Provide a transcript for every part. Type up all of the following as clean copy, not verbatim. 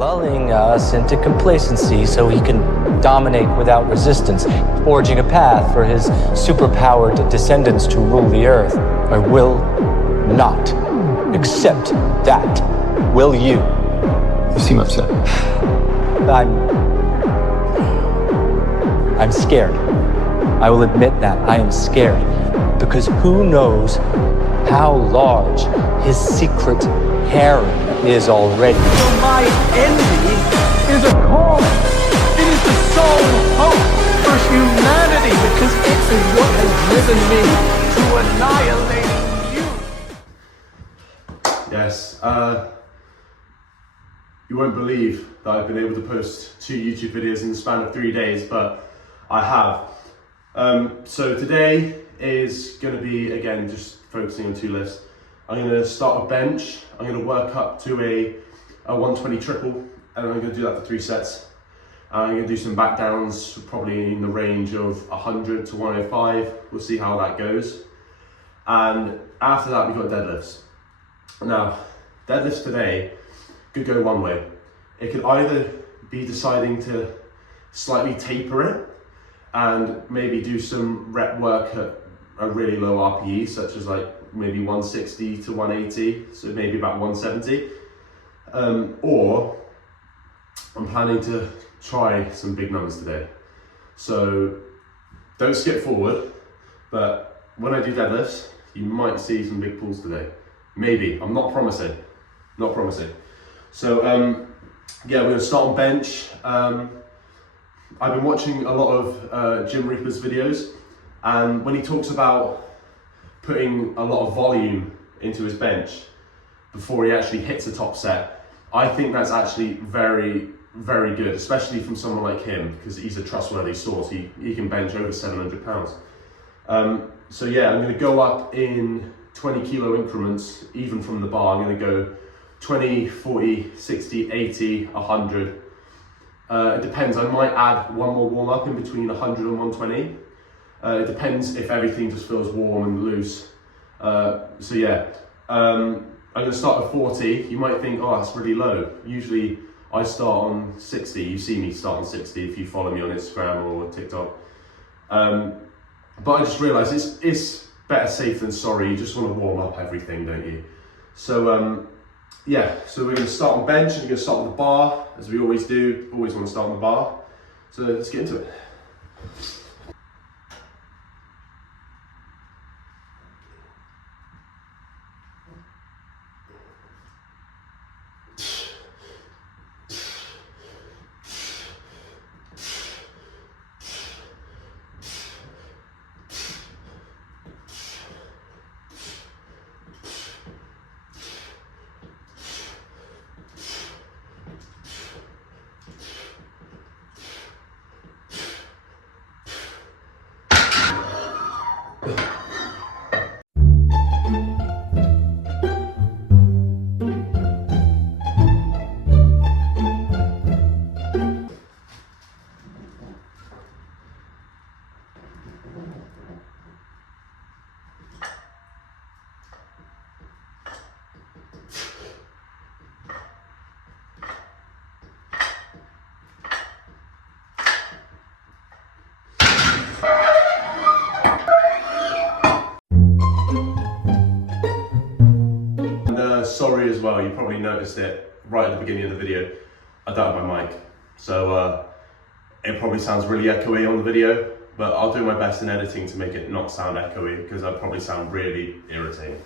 lulling us into complacency so he can dominate without resistance, forging a path for his superpowered descendants to rule the earth. I will not accept that. Will you? You seem upset. I'm scared. I will admit that I am scared, because who knows how large his secret harem is already. So my envy is a calling. It is the sole hope for humanity, because it is what has driven me to annihilating you. Yes, you won't believe that I've been able to post 2 YouTube videos in the span of 3 days, but I have. So today is going to be, again, just focusing on 2 lifts. I'm going to start a bench. I'm going to work up to a 120 triple, and I'm going to do that for 3 sets. I'm going to do some back downs, probably in the range of 100 to 105. We'll see how that goes. And after that, we've got deadlifts. Now, deadlifts today could go one way. It could either be deciding to slightly taper it and maybe do some rep work at a really low RPE, such as like maybe 160 to 180, so maybe about 170. Or I'm planning to try some big numbers today. So don't skip forward, but when I do deadlifts, you might see some big pulls today. Maybe, I'm not promising, not promising. So yeah, we're gonna start on bench. I've been watching a lot of Jim Reaper's videos, and when he talks about putting a lot of volume into his bench before he actually hits a top set, I think that's actually very, very good, especially from someone like him, because he's a trustworthy source. He can bench over 700 pounds. So yeah, I'm gonna go up in 20 kilo increments, even from the bar. I'm gonna go 20, 40, 60, 80, 100. It depends, I might add one more warm up in between 100 and 120. It depends if everything just feels warm and loose. So yeah, I'm gonna start at 40. You might think, oh, that's really low. Usually I start on 60. You see me start on 60 if you follow me on Instagram or TikTok. But I just realized it's better safe than sorry. You just want to warm up everything, don't you? So yeah, so we're going to start on bench and we're going to start with the bar, as we always do. Always want to start on the bar. So let's get into it. Sorry as well, you probably noticed it right at the beginning of the video. I don't have my mic, so it probably sounds really echoey on the video, but I'll do my best in editing to make it not sound echoey, because I'd probably sound really irritating.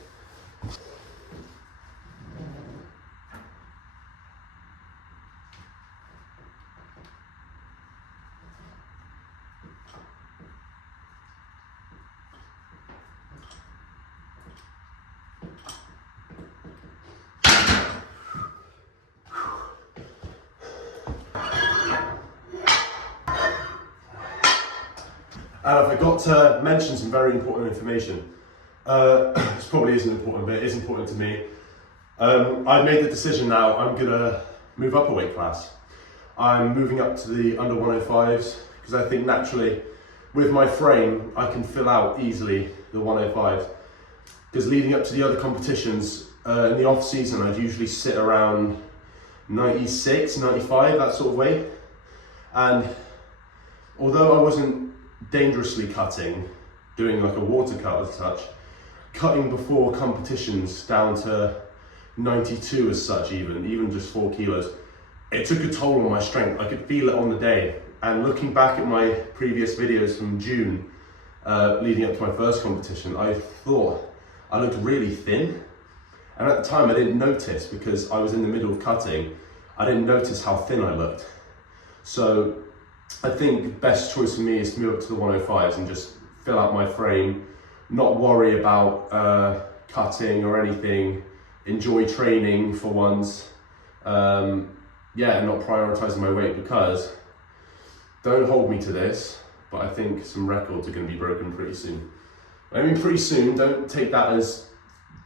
And I forgot to mention some very important information. This probably isn't important, but it is important to me. I've made the decision now, I'm gonna move up a weight class. I'm moving up to the under 105s, because I think naturally, with my frame, I can fill out easily the 105s. Because leading up to the other competitions, in the off season, I'd usually sit around 96, 95, that sort of weight. And although I wasn't dangerously cutting, doing like a water cut as such, cutting before competitions down to 92 as such, even just 4 kilos, it took a toll on my strength. I could feel it on the day. And looking back at my previous videos from June, leading up to my first competition, I thought I looked really thin. And at the time I didn't notice because I was in the middle of cutting. I didn't notice how thin I looked. So I think the best choice for me is to move up to the 105s and just fill out my frame, not worry about cutting or anything, enjoy training for once, and not prioritizing my weight, because, don't hold me to this, but I think some records are going to be broken pretty soon. I mean pretty soon, don't take that as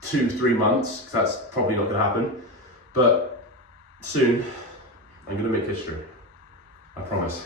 2-3 months, because that's probably not going to happen, but soon I'm going to make history, I promise.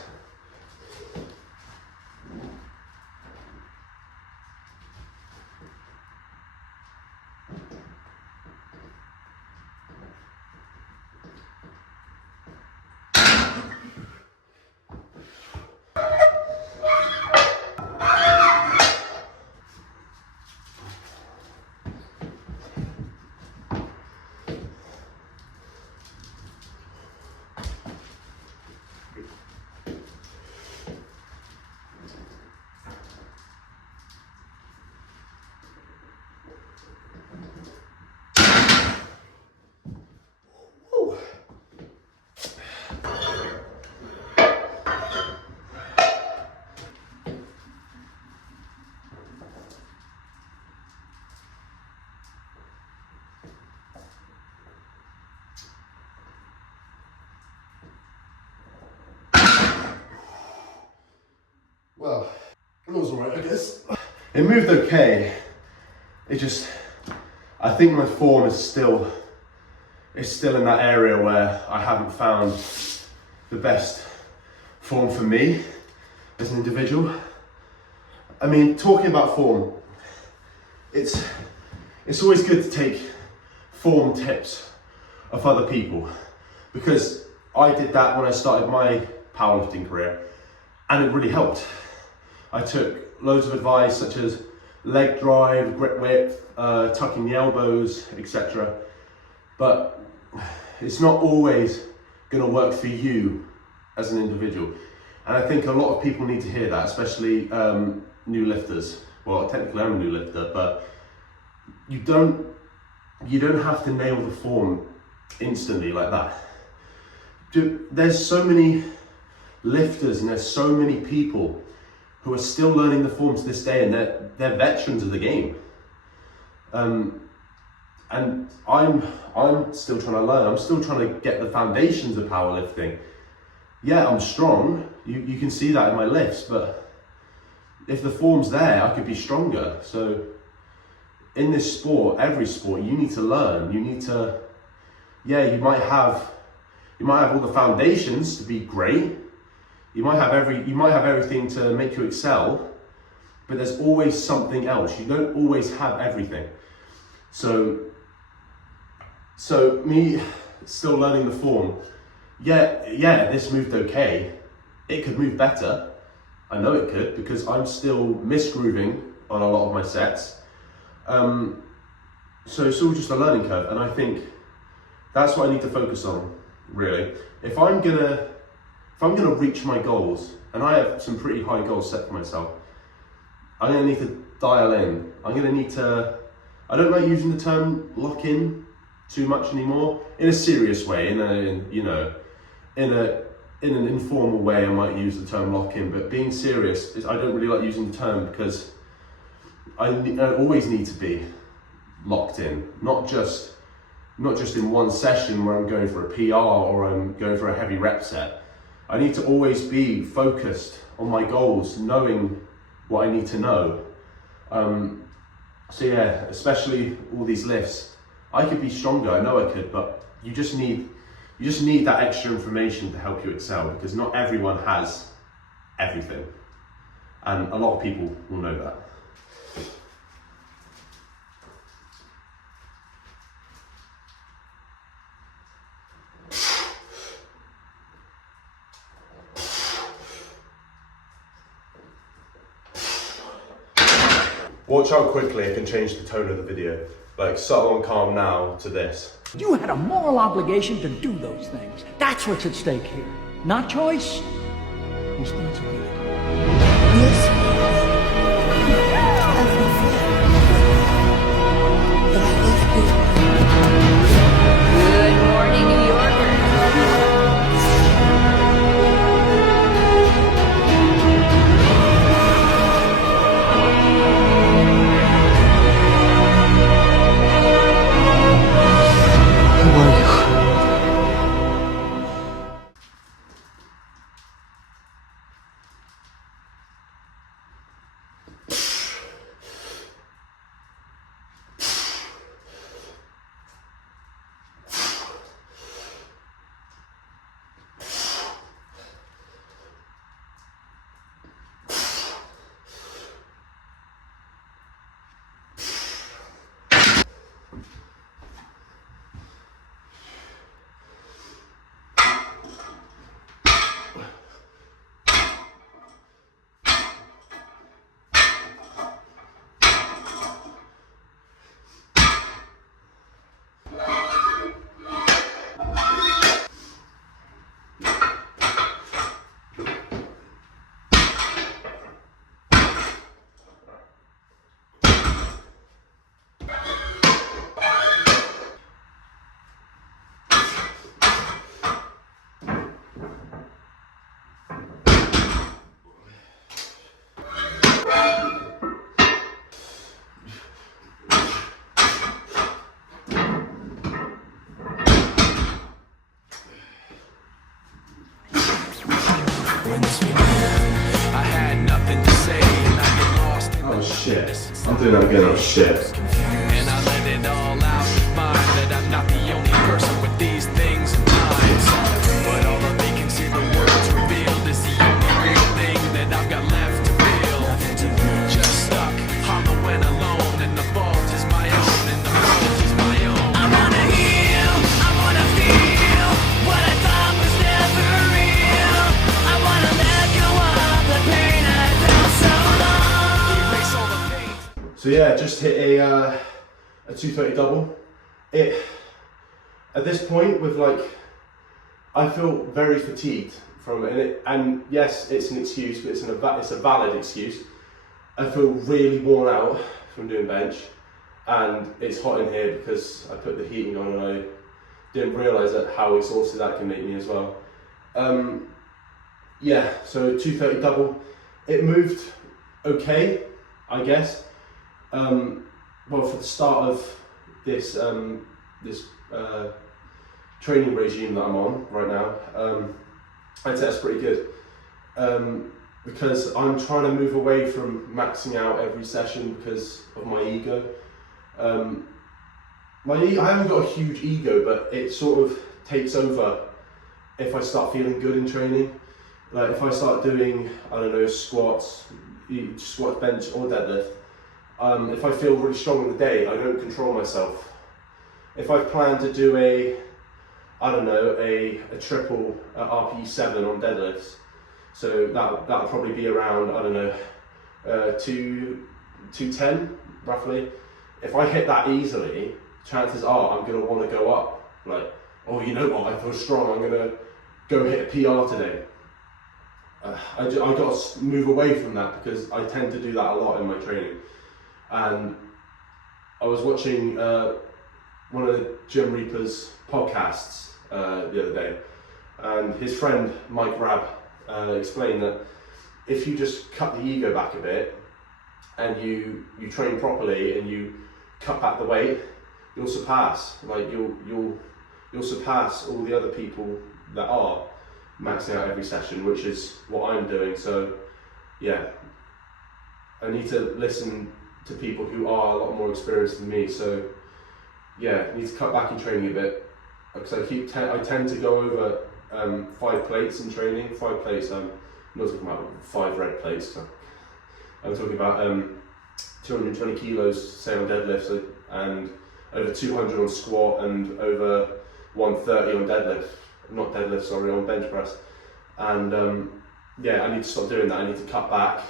Well, it was alright, I guess. It moved okay. It just, I think my form is still in that area where I haven't found the best form for me as an individual. I mean, talking about form, it's always good to take form tips of other people, because I did that when I started my powerlifting career and it really helped. I took loads of advice such as leg drive, grip width, tucking the elbows, etc. But it's not always going to work for you as an individual. And I think a lot of people need to hear that, especially new lifters. Well, technically I'm a new lifter, but you don't have to nail the form instantly like that. There's so many lifters and there's so many people who are still learning the form to this day, and they're veterans of the game. And I'm still trying to learn. I'm still trying to get the foundations of powerlifting. Yeah, I'm strong. You can see that in my lifts, but if the form's there, I could be stronger. So in this sport, every sport, you need to learn. You need to, you might have all the foundations to be great. You might have everything to make you excel, but there's always something else. You don't always have everything. So me still learning the form. This moved okay. It could move better. I know it could, because I'm still misgrooving on a lot of my sets. So it's all just a learning curve, and I think that's what I need to focus on, really. If I'm gonna reach my goals, and I have some pretty high goals set for myself, I'm gonna need to dial in. I'm gonna need to, I don't like using the term lock in too much anymore, in a serious way, in an informal way I might use the term lock in, but being serious, I don't really like using the term, because I always need to be locked in, not just in one session where I'm going for a PR or I'm going for a heavy rep set. I need to always be focused on my goals, knowing what I need to know. Especially all these lifts, I could be stronger, I know I could, but you just need that extra information to help you excel, because not everyone has everything, and a lot of people will know that. Watch how quickly I can change the tone of the video. Like subtle and calm now to this. You had a moral obligation to do those things. That's what's at stake here. Not choice, responsibility. Yes, everything. But I love you. Good morning, New Yorker. Who are you? Oh shit. I'm doing that again, oh shit. And I let it all out, find that I'm not the only person with these things in mind. But all of me can see the words revealed is the only real thing that I've got left to feel. Just stuck, hollow and alone, and the fault is my own, and the fault is my own. I wanna heal, I wanna feel what I thought was never real. I wanna let go of the pain I felt so long. Erase all the pain. So yeah, just hit a 230 double. At this point with like, I feel very fatigued from it, and yes, it's an excuse, but it's a valid excuse. I feel really worn out from doing bench, and it's hot in here because I put the heating on and I didn't realise that how exhausted that can make me as well. Yeah, so 230 double. It moved okay, I guess. Well, for the start of this training regime that I'm on right now, I'd say that's pretty good. Because I'm trying to move away from maxing out every session because of my ego. I haven't got a huge ego, but it sort of takes over if I start feeling good in training. Like if I start doing, I don't know, squat, bench or deadlift, if I feel really strong in the day, I don't control myself. If I plan to do a triple at RPE 7 on deadlifts, so that'll probably be around, I don't know, 210 roughly. If I hit that easily, chances are I'm gonna want to go up. Like, oh, you know what? I feel strong. I'm gonna go hit a PR today. I got to move away from that because I tend to do that a lot in my training. And I was watching one of the Gym Reaper's podcasts the other day, and his friend Mike Rabb explained that if you just cut the ego back a bit and you train properly and you cut back the weight, you'll surpass. Like you'll surpass all the other people that are maxing out every session, which is what I'm doing. So yeah, I need to listen to people who are a lot more experienced than me. So yeah, I need to cut back in training a bit because I tend to go over 5 plates in training. 5 plates. I'm not talking about 5 red plates. I'm talking about 220 kilos, say on deadlift, and over 200 on squat and over 130 on deadlift. Not deadlift, sorry, on bench press. And yeah, I need to stop doing that. I need to cut back,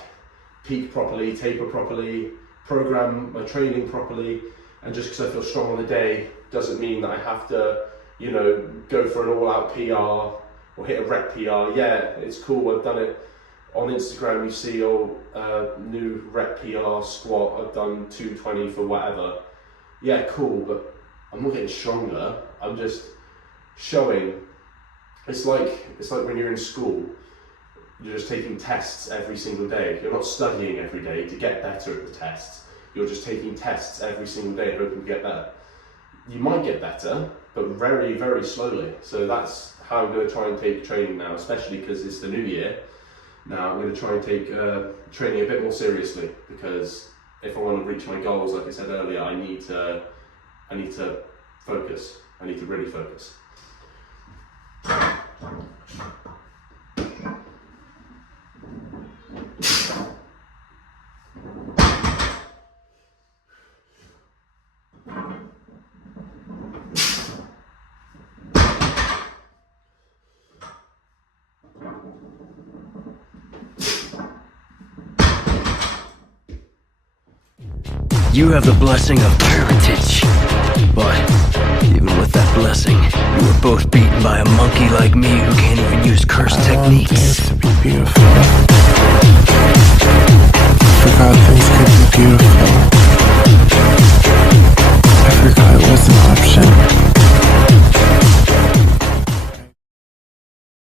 peak properly, taper properly, program my training properly, and just because I feel strong on the day doesn't mean that I have to, you know, go for an all-out PR or hit a rep PR. Yeah, it's cool, I've done it. On Instagram you see, new rep PR squat, I've done 220 for whatever. Yeah, cool, but I'm not getting stronger, I'm just showing. It's like when you're in school, you're just taking tests every single day. You're not studying every day to get better at the tests. You're just taking tests every single day hoping to get better. You might get better, but very, very slowly. So that's how I'm going to try and take training now, especially because it's the new year. Now I'm going to try and take training a bit more seriously, because if I want to reach my goals, like I said earlier, I need to focus. I need to really focus. You have the blessing of parentage, but even with that blessing, you were both beaten by a monkey like me who can't even use curse techniques. To be beautiful.